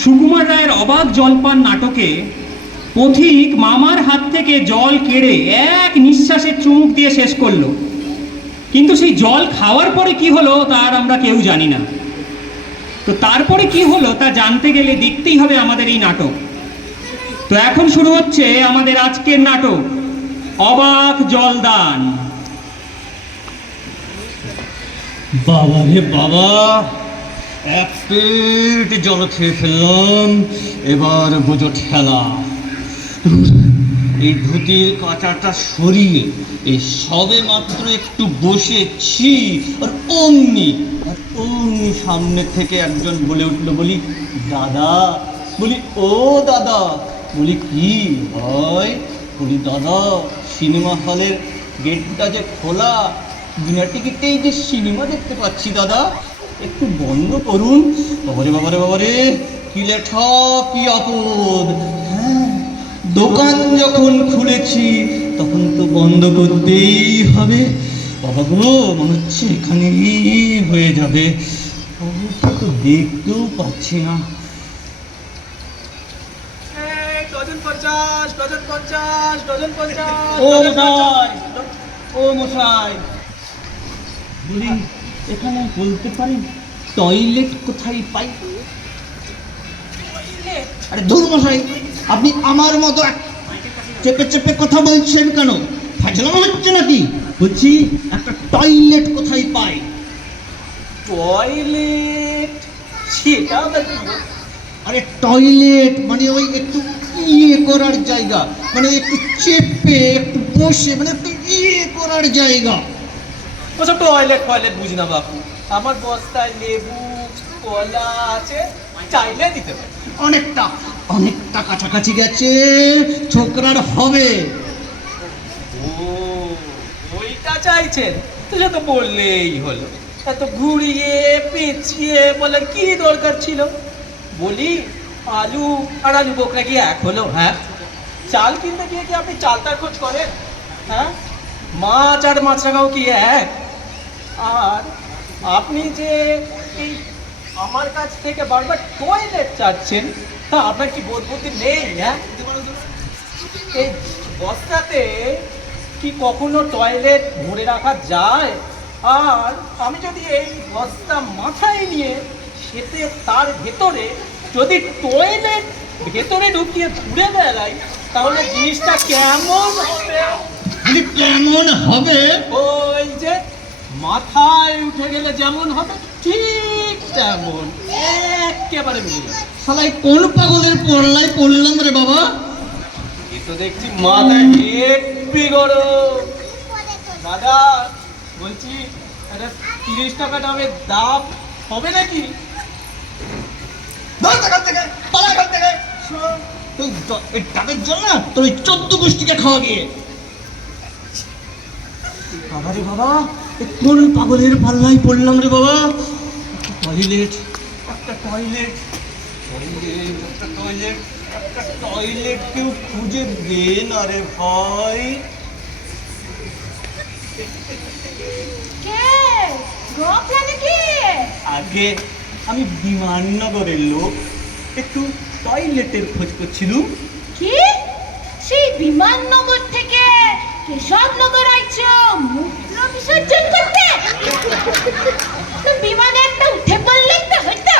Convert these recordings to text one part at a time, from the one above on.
সুকুমার রায়ের অবাক জলপান নাটকে পথিক মামার হাত থেকে জল কেড়ে এক নিঃশ্বাসে চুমুক দিয়ে শেষ করলো, কিন্তু সেই জল খাওয়ার পরে কি হলো তার আমরা কেউ জানি না। তো তারপরে কি হলো তা জানতে গেলে দেখতেই হবে আমাদের এই নাটক। তো এখন শুরু হচ্ছে আমাদের আজকের নাটক অবাক জলদান। বাবা রে বাবা, এক পেট জল খেয়ে ফেললাম, এবার বোঝো ঠেলা। এই ধুতির কাঁচাটা সরিয়ে এই সবে মাত্র একটু বসেছি, আর অমনি সামনে থেকে একজন বলে উঠলো, বলি দাদা, বলি ও দাদা, বলি কি হয়, বলি দাদা সিনেমা হলের গেটটা যে খোলা, বিনা টিকিটেই যে সিনেমা দেখতে পাচ্ছি দাদা, একটু বন্ধ করুন। বাবারে বাবারে বাবারে, কি লেঠা কি আপদ। হ্যাঁ, দোকান যখন খুলেছি তখন তো বন্ধ করতেই হবে। বাবা গো, মনে হচ্ছে এখানেই হয়ে যাবে, তো দেখতেও পাচ্ছি না। ও মশাই, বলি এখানে বলতে পারেন টয়লেট কোথায় পাই? আরে ধুর মশাই, আপনি আমার মতো চেপে চেপে কথা বলছেন কেন? ফাজলামো হচ্ছে নাকি? বলছি একটা টয়লেট কোথায় পাই? টয়লেট? সেটা আরে টয়লেট মানে ওই একটু ইয়ে করার জায়গা, মানে একটু চেপে একটু বসে, মানে একটু ইয়ে করার জায়গা। ওসব টয়লেট ফয়লেট বুঝি না বাপু। আমার বস্তায় লেবু কলা আছে, চাইলে দিতে পারি। অনেকটা অনেকটা কাছাকাছি গেছে, ছোকরার হবে। ও, ওইটা চাইছেন? তো সে তো বললেই হলো, এত ঘুরিয়ে পেঁচিয়ে বলার কি দরকার ছিল? বলি আলু আর আলু বোকরা কি এক হলো? হ্যাঁ, চাল কিনতে গিয়ে কি আপনি চালতার খোঁজ করেন? হ্যাঁ, মাছ আর মাছরাঙাও কি এক? আর আপনি যে এই আমার কাছ থেকে বারবার টয়লেট চাচ্ছেন, তা আপনার কি বোধ বুদ্ধি নেই? হ্যাঁ, এই বস্তাতে কি কখনো টয়লেট ভরে রাখা যায়? আর আমি যদি এই বস্তা মাথায় নিয়ে সেতে তার ভেতরে যদি টয়লেট ভেতরে ঢুকিয়ে ঘুরে বেড়াই, তাহলে জিনিসটা কেমন হবে? কেমন হবে? ওই যে মাথায় উঠে গেলে যেমন হবে ঠিক তেমন, একেবারে মিলে যাবে। শালাই কোন পাগলের পড়লাই পড়লাম রে বাবা? এ তো দেখছি মাথায় হেব্বি গরম। দাদা বলছি, একটা 30 টাকা দামের দাম হবে নাকি? এই টাকার জন্য তোর ওই 14 গোষ্ঠীকে খাওয়া গিয়ে। বাবা রে বাবা, কোন পাগলের পাল্লাই পড়লাম রে বাবা? টয়লেট, একটা টয়লেট, একটা টয়লেট, একটা টয়লেট কেউ খুঁজে দে না রে ভাই। আগে আমি বিমাননগরের লোক, একটু টয়লেটের খোঁজ করছিলুম। কি? সেই বিমাননগর থেকে কেশবনগর আইছো মূত্র বিসর্জন করতে? তো বিমানে একটা উঠে পড়লে তো হইতো।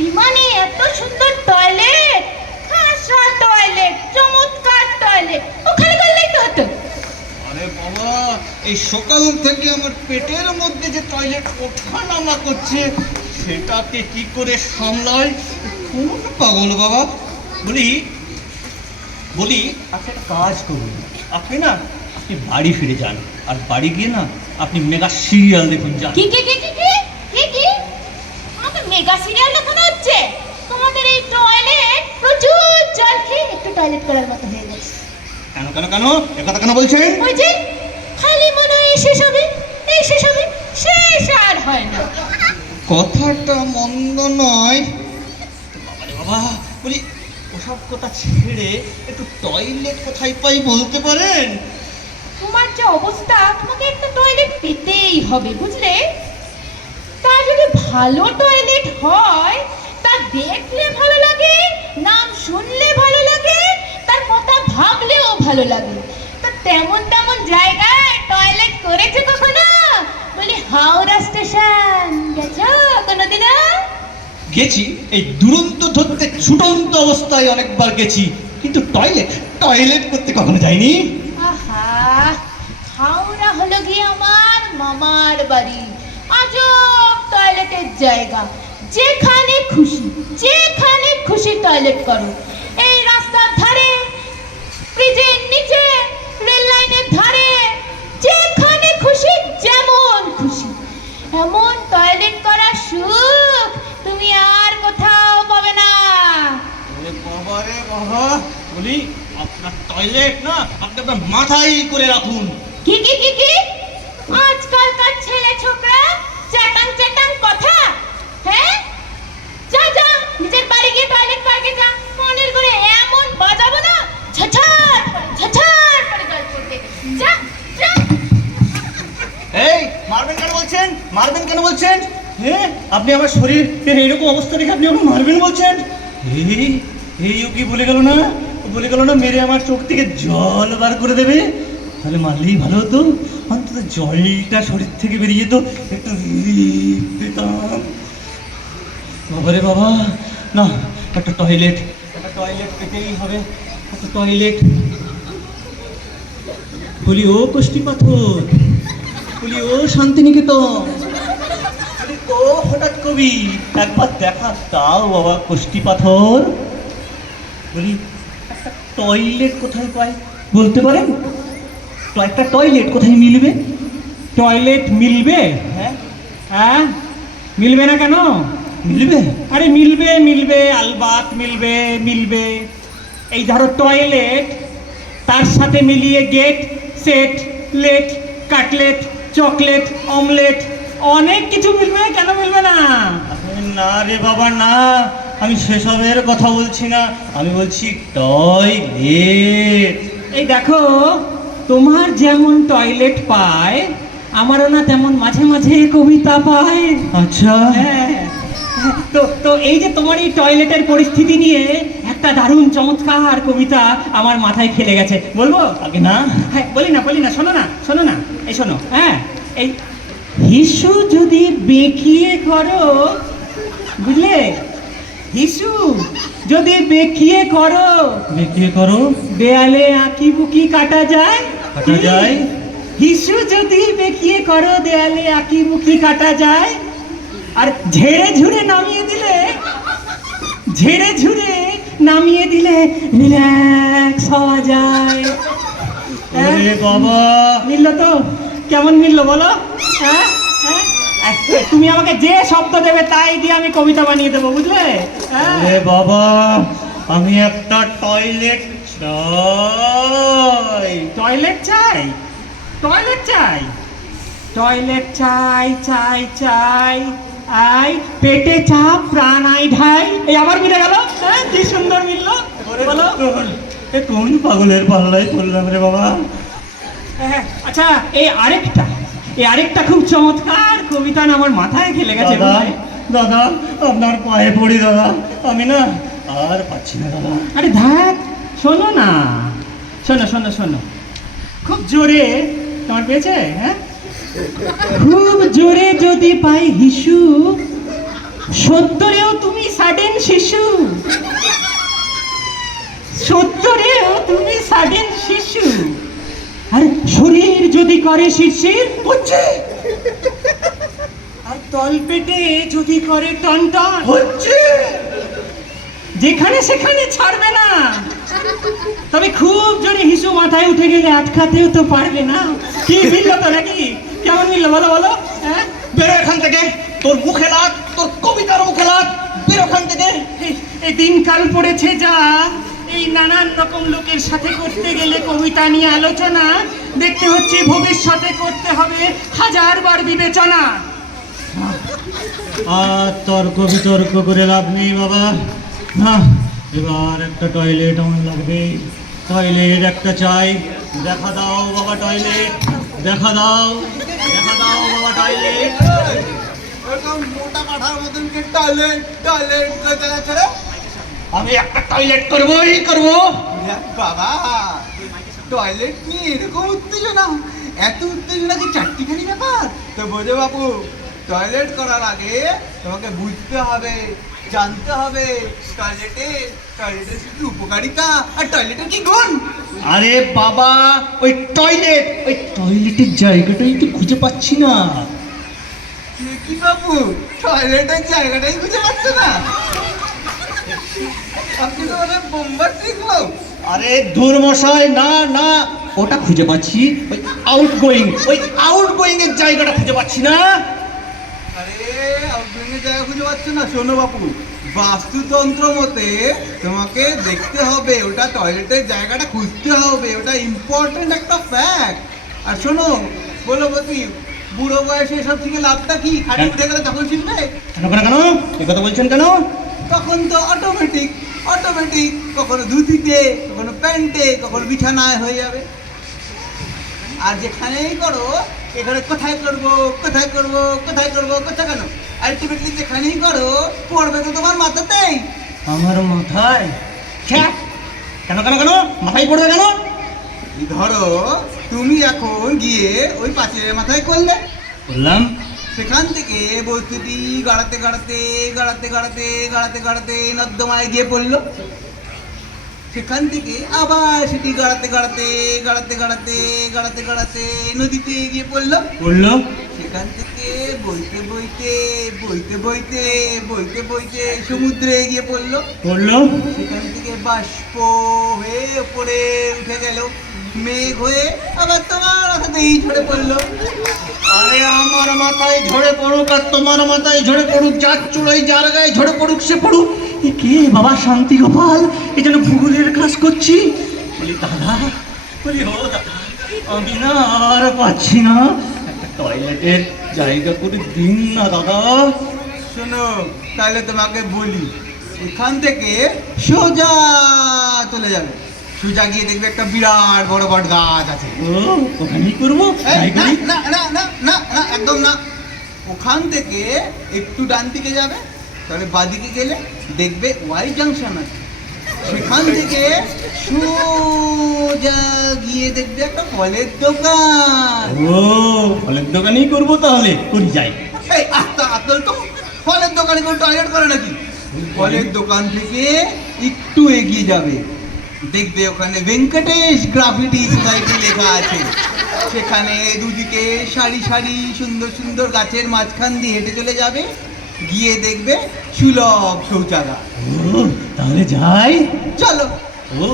বিমানে এত সুন্দর টয়লেট, খাসা টয়লেট, চমৎকার টয়লেট, ওখানে করলেই তো হতো। আরে বাবা, এই সকাল থেকে আমার পেটের মধ্যে যে টয়লেট ওঠা নামা করছে, সেটাকে কি করে সামলাই? কোন পাগল বাবা? বলি বলি আপনি একটা কাজ করুন, আপনি না আপনি বাড়ি ফিরে যান, আর বাড়ি গিয়ে না আপনি মেগা সিরিয়াল দেখুন যান। কি কি কি কি কি কি কি? আমাকে মেগা সিরিয়াল দেখানো হচ্ছে? তোমাদের এই টয়লেট প্রচুর জল খেয়ে একটু টয়লেট করার মতো হয়ে গেছে। কেন কেন কেন একথা কেন বলছেন? ওই যে খালি মনে হয় শেষ হবে, এই শেষ হবে, শেষ আর হয় না। কথাটা মন্দ নয় বাবা রে বাবা। বলি ওসব কথা ছেড়ে একটু টয়লেট কোথায় পাই বলতে পারেন? তোমার যে অবস্থা, তোমাকে একটা টয়লেট পেতেই হবে, বুঝলে? তা যদি ভালো টয়লেট হয়, তা দেখলে ভালো লাগে। তো তেমন তেমন জায়গায় টয়লেট করেছে কখনো? বলি হাওড়া স্টেশন গেছো কোনোদিনও? গেছি, এই দুরন্ত ধরতে ছুটন্ত অবস্থায় অনেকবার গেছি, কিন্তু টয়লেট করতে কখনো যাইনি। আহা, হাওড়া হলো গিয়ে আমার মামার বাড়ি। আজব টয়লেটের জায়গা, যেখানে খুশি টয়লেট করো। এই রাস্তার ধারে, ব্রিজের নিচে, রেল লাইনের ধারে, যেখানে খুশি যেমন খুশি এমন টয়লেট করার সুখ তুমি আর কোথাও পাবে না। বাবা রে বাবা, বলি আপনার টয়লেট না আপনি আপনার মাথায় করে রাখুন। কি আজকালকার ছেলে ছোকরা চ্যাটাং কথা, হ্যাঁ? যা নিজের বাড়ি গিয়ে টয়লেট পার্কে যা, মনের করে এমন বাজাবো না ঝাঝার করে জল পড়বে। যা। এই মারবেন কেন বলছেন? হ্যাঁ, আপনি আমার শরীরের এইরকম অবস্থা দেখে আপনি আমাকে মারবেন বলছেন? ও কি বলে গেল না মেরে আমার চোখ থেকে জল বার করে দেবে। তাহলে মারলেই ভালো হতো, অন্তত জলটা শরীর থেকে বেরিয়ে যেত, একটু রিলিফ পেতাম। বাবারে বাবা, না একটা টয়লেট পেতেই হবে, একটা টয়লেট। বলি ও কষ্টি পাথর, বলি ও শান্তিনিকেতন, বলি ও হঠাৎ কবি, একবার দেখা দাও বাবা কষ্টি পাথর। বলি একটা টয়লেট কোথায় পাই বলতে পারেন? তো একটা টয়লেট কোথায় মিলবে? টয়লেট মিলবে? হ্যাঁ, মিলবে না কেন? মিলবে? আরে মিলবে, আলবাত মিলবে। এই ধরো টয়লেট, তার সাথে মিলিয়ে gate, set, late, cutlet, chocolate, omelette, অনেক কিছু মিলবে। কেন মিলবে না? না রে বাবা না, আমি সেসবের কথা বলছি না, আমি বলছি টয়লেট। এই দেখো, তোমার যেমন টয়লেট পায়, আমারও না তেমন মাঝে মাঝে কবিতা পায়। আচ্ছা, হ্যাঁ, তো এই যে তোমার এই টয়লেটের পরিস্থিতি নিয়ে একটা দারুণ চমৎকার কবিতা আমার মাথায় খেলে গেছে, বলবো? আগে না। হ্যাঁ, বলি না, শোনো না, এই শোনো। হ্যাঁ, এই হিসু যদি বেঁকিয়ে করো, বুঝলে? হিসু যদি বেঁকিয়ে করো, দেয়ালে আঁকি বুকি কাটা যায়। হিসু যদি বেঁকিয়ে করো, দেয়ালে আঁকি বুকি কাটা যায়। আর ঝেড়ে ঝুড়ে নামিয়ে দিলে রিল্যাক্স হওয়া যায়। বাবা, মিললো তো? কেমন মিললো বলো? হ্যাঁ, তুমি আমাকে যে শব্দ দেবে তাই দিয়ে আমি কবিতা বানিয়ে দেবো, বুঝলে? বাবা, আমি একটা টয়লেট চাই। আই পেটে চাপ প্রাণ আই ঢাই। এই আবার মিলে গেল। হ্যাঁ, কি সুন্দর মিললো বলো। কোন পাগলের পাল্লায় পড়লাম রে বাবা। আচ্ছা, এই আরেকটা খুব চমৎকার কবিতা না আমার মাথায় খেলে গেছে। দাদা আপনার পায়ে পড়ি দাদা, আমি না আর পাচ্ছি না দাদা। আরে ধ্যাত, শোনো না, শোনো খুব জোরে তোমার পেয়েছে। হ্যাঁ, খুব জোরে যদি পাই হিসু, সত্তরেও তুমি সাডেন শিশু। আর শরীর যদি করে শিরশির, আর তলপেটে যদি করে টনটন, যেখানে সেখানে ছাড়বে না। তবে খুব জোরে হিসু মাথায় উঠে গেলে আটকাতেও তো পারবে না। কি মিললো তো নাকি? কেমন মিললো বলো? হ্যাঁ, বেরো এখান থেকে, তোর মুখে লাগ, তোর কবিতার মুখে লাগ, বেরো এখান থেকে। এই দিনকাল পড়েছে যা, এই নানান রকম লোকের সাথে করতে গেলে কবিতা নিয়ে আলোচনা, দেখতে হচ্ছে ভবিষ্যতে করতে হবে 1000 বার বিবেচনা। আর তর্ক বিতর্ক করে লাভ নেই বাবা। না, এবার একটা টয়লেট আমার লাগবে, টয়লেট একটা চাই। দেখা দাও বাবা টয়লেট, দেখা দাও বাবা টয়লেট। মোটা কাঠার মতন কি টয়লেট করতে যাচ্ছে? আমি একটা টয়লেট করবো। বাবা টয়লেট নিয়ে এরকম উত্তেজনা, এত উত্তেজনা কি চারটিখানি ব্যাপার? তো বোঝো বাপু, টয়লেট করার আগে তোমাকে বুঝতে হবে, জানতে হবে টয়লেটের কি উপকারিতা আর টয়লেটের কি গুণ। আরে বাবা, ওই টয়লেটের জায়গাটাই তো খুঁজে পাচ্ছি না। কি বাপু, টয়লেটের জায়গাটাই খুঁজে পাচ্ছে না? আপনি তো মানে বোম্বাস্টিক লোক। আরে ধুর মশাই, না না, ওটা খুঁজে পাচ্ছি, ওই আউটগোয়িং এর জায়গাটা খুঁজে পাচ্ছি না। আরে আউটগোয়িং জায়গা খুঁজে পাচ্ছ না? শোনো বাপু, বাস্তুতন্ত্র মতে তোমাকে দেখতে হবে, ওটা টয়লেটের জায়গাটা খুঁজতে হবে, ওটা ইম্পর্টেন্ট একটা ফ্যাক্ট। আর শোনো, বলো বলছি, বুড়ো বয়সে এসব থেকে লাভটা কি? খালি উঠে গেলে তখন শিখবে? কেন কেন কেন এ কথা বলছেন কেন? তখন তো অটোমেটিক কখনো ধুতিতে, কখনো প্যান্টে, কখনো বিছানায় হয়ে যাবে। আর যেখানেই করো, এখানে কোথায় করবো কেন, আলটিমেটলি যেখানেই করো পড়বে তো তোমার মাথাতেই। আমার মাথায়? কেন কেন কেন মাথায় পড়বে কেন? ধরো তুমি এখন গিয়ে ওই পাঁচিলের মাথায় করলে, বললাম সেখান থেকে বস্তুটি গাড়াতে নর্দমায় গিয়ে পড়লো, সেখান থেকে আবার সেটি গাড়াতে নদীতে গিয়ে পড়লো, সেখান থেকে বইতে সমুদ্রে গিয়ে পড়লো, সেখান থেকে বাষ্প হয়ে উপরে উঠে গেল, মেঘ হয়ে আবার তোমার মাথাতেই ঝরে পড়লো। আরে আমার মাথায় ঝরে পড়ুক আর তোমার মাথায় ঝরে পড়ুক, যার চুলোই যার গায়ে ঝরে পড়ুক সে পড়ুক। এ কে বাবা শান্তি গোপাল? এ যেন ভূগোলের ক্লাস করছি। বলি দাদা, ও দাদা, আমি না আর পাচ্ছি না, একটা টয়লেটের জায়গা করে দিন না দাদা। শোনো, তাহলে তোমাকে বলি, এখান থেকে সোজা চলে যাবে, সোজা গিয়ে দেখবে একটা বিরাট বড় বট গাছ আছে। ও ওখানেই করবো? না, একদম না। ওখান থেকে একটু ডান দিকে যাবে, তাহলে বাদিকে গেলে দেখবে ওয়াই জাংশন আছে, সেখান থেকে সোজা গিয়ে দেখবে একটা ফলের দোকান। ও ফলের দোকানেই করবো, তাহলে করি যাই। এই আত্মল তো ফলের দোকানে কোনো টয়লেট করে নাকি? ফলের দোকান থেকে একটু এগিয়ে যাবে, দেখবে ওখানে ভেঙ্কটেশ গ্রাফিটি সোসাইটি লেখা আছে, সেখানে দুদিকে সারি সুন্দর গাছের মাঝখান দিয়ে হেঁটে চলে যাবে, গিয়ে দেখবে সুলভ শৌচাগার। ও তাহলে যাই, চলো। ও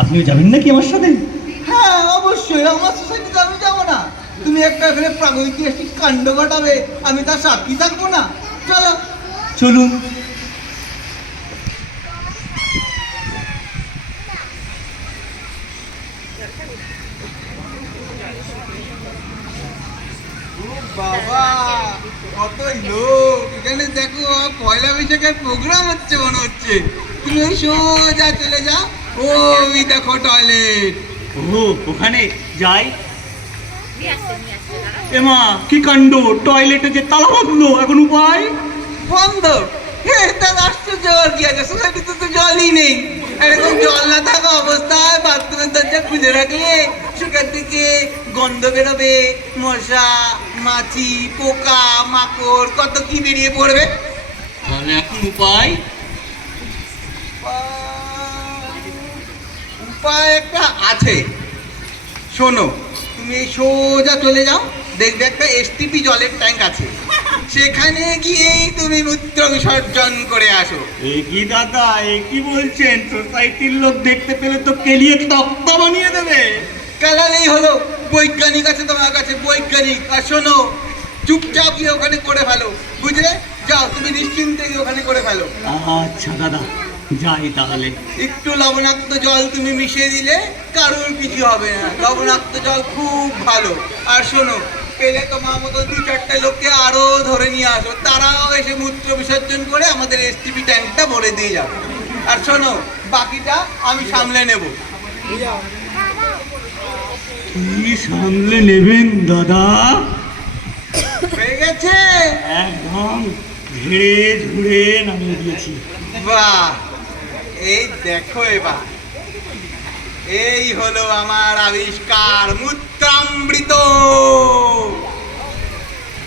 আপনিও যাবেন নাকি আমার সাথে? হ্যাঁ অবশ্যই, আমার সোসাইটিতে আমি যাবো না? তুমি একটা এখানে প্রাগৈতিহাসিক কাণ্ড ঘটাবে, আমি তার সাক্ষী থাকবো না? চলো। চলুন। বাবা, কতই লোক এখানে, দেখো পয়লা বৈশাখের প্রোগ্রাম হচ্ছে মনে হচ্ছে। তুমি ওই সোজা চলে যাও, ওই দেখো টয়লেট। ও ওখানে যাই। এমা কি কাণ্ড, টয়লেটে যে তালা বন্ধ, এখন উপায়? বন্ধ? তার আশ্চর্য আর কি আছে, সোসাইটিতে তো জলই নেই। এরকম জল না থাকা অবস্থায় বাথরুমের দরজা খুলে রাখলে সেখান থেকে গন্ধ বেরোবে, মশা মাছি পোকা মাকড় কত কি বেরিয়ে পড়বে। তাহলে এখন উপায়? উপায় একটা আছে, শোনো, তুমি এই সোজা চলে যাও, দেখবে একটা এসটিপি জলের ট্যাঙ্ক আছে, সেখানে গিয়েই তুমি মূত্র বিসর্জন করে আসো। এ কি দাদা, এ কি বলছেন? সোসাইটির লোক দেখতে পেলে তো কেলিয়ে তক্তা বানিয়ে দেবে। কালালেই হলো, বৈজ্ঞানিক আছে তোমার কাছে, বৈজ্ঞানিক। আর শোনো, চুপচাপ গিয়ে ওখানে করে ফেলো, বুঝলে? যাও, তুমি নিশ্চিন্তে গিয়ে ওখানে করে ফেলো। আচ্ছা দাদা, যাই তাহলে। একটু লবণাক্ত জল তুমি মিশিয়ে দিলে কারোর কিছু হবে না, লবণাক্ত জল খুব ভালো। আর শোনো, পেলে তোমার মতো 2-4টে লোককে আরো ধরে নিয়ে আসো, তারাও এসে মূত্র বিসর্জন করে আমাদের এসটিপি ট্যাঙ্কটা ভরে দিয়ে যাবে। আর শোনো, বাকিটা আমি সামলে নেব। কি সামলে নেবেন দাদা? হয়ে গেছে? একদম ঝেড়ে ঝুড়ে নামিয়ে দিয়েছি। বাহ, এই দেখো এবার এই হলো আমার আবিষ্কার মূত্রামৃত।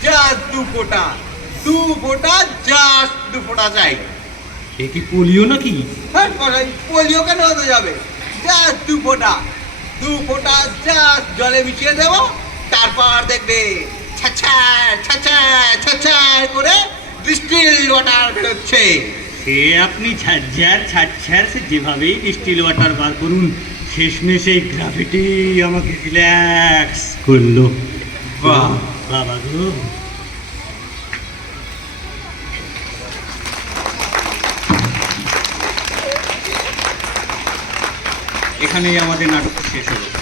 জাস্ট 2 ফোঁটা, 2 ফোঁটা, জাস্ট 2 ফোঁটা চাই। এ কি পোলিও নাকি? হ্যাঁ মশাই, পোলিও কেন হতে যাবে? জাস্ট 2 ফোঁটা, 2 ফোঁটা জাস্ট জলে মিশিয়ে দেবো, তারপর দেখবে ছাছাড় ছাছাড় ছাছাড় করে ডিস্টিল ওয়াটার বেরোচ্ছে। সে আপনি ছাড়ছাড় সে যেভাবেই ডিস্টিল ওয়াটার বার করুন, শেষমেশ এই গ্রাভিটি আমাকে রিল্যাক্স করলো। বাহ! বাবা গো। এখানেই আমাদের নাটক শেষ হলো।